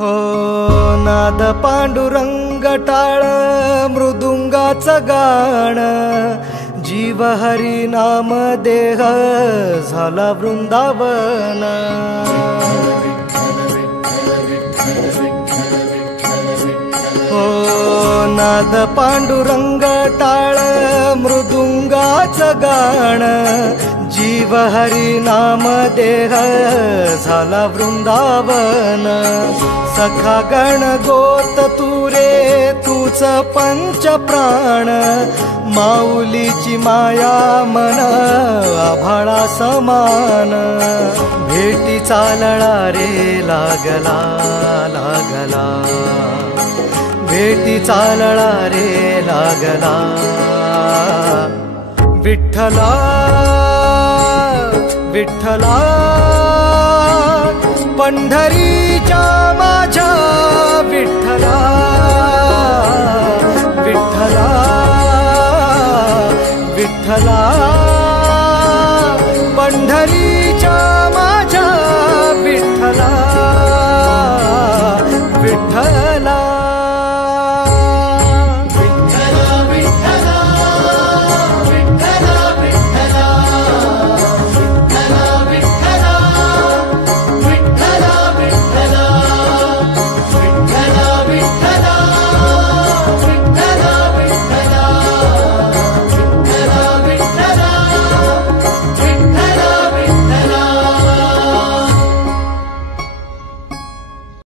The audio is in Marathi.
हो नाद पांडुरंग टाळ मृदुंगाचं गाण, जीव हरी नाम देह झाला वृंदावन। हो नाद पांडुरंग टाळ मृदुंगाचं गाण, जीव हरी नाम देह झाला वृंदावन। सखा गण गोत तुरे तूच पंच प्राण, माऊलीची माया मन आभाळा समान। भेटी चालळा रे लागला लागला, भेटी चालळा रे लागला। विठ्ठला विठ्ठला पंढरीच्या माझ्या विठ्ठला, विठ्ठला विठ्ठला पंढरीच्या माझ्या विठ्ठला, विठ्ठला।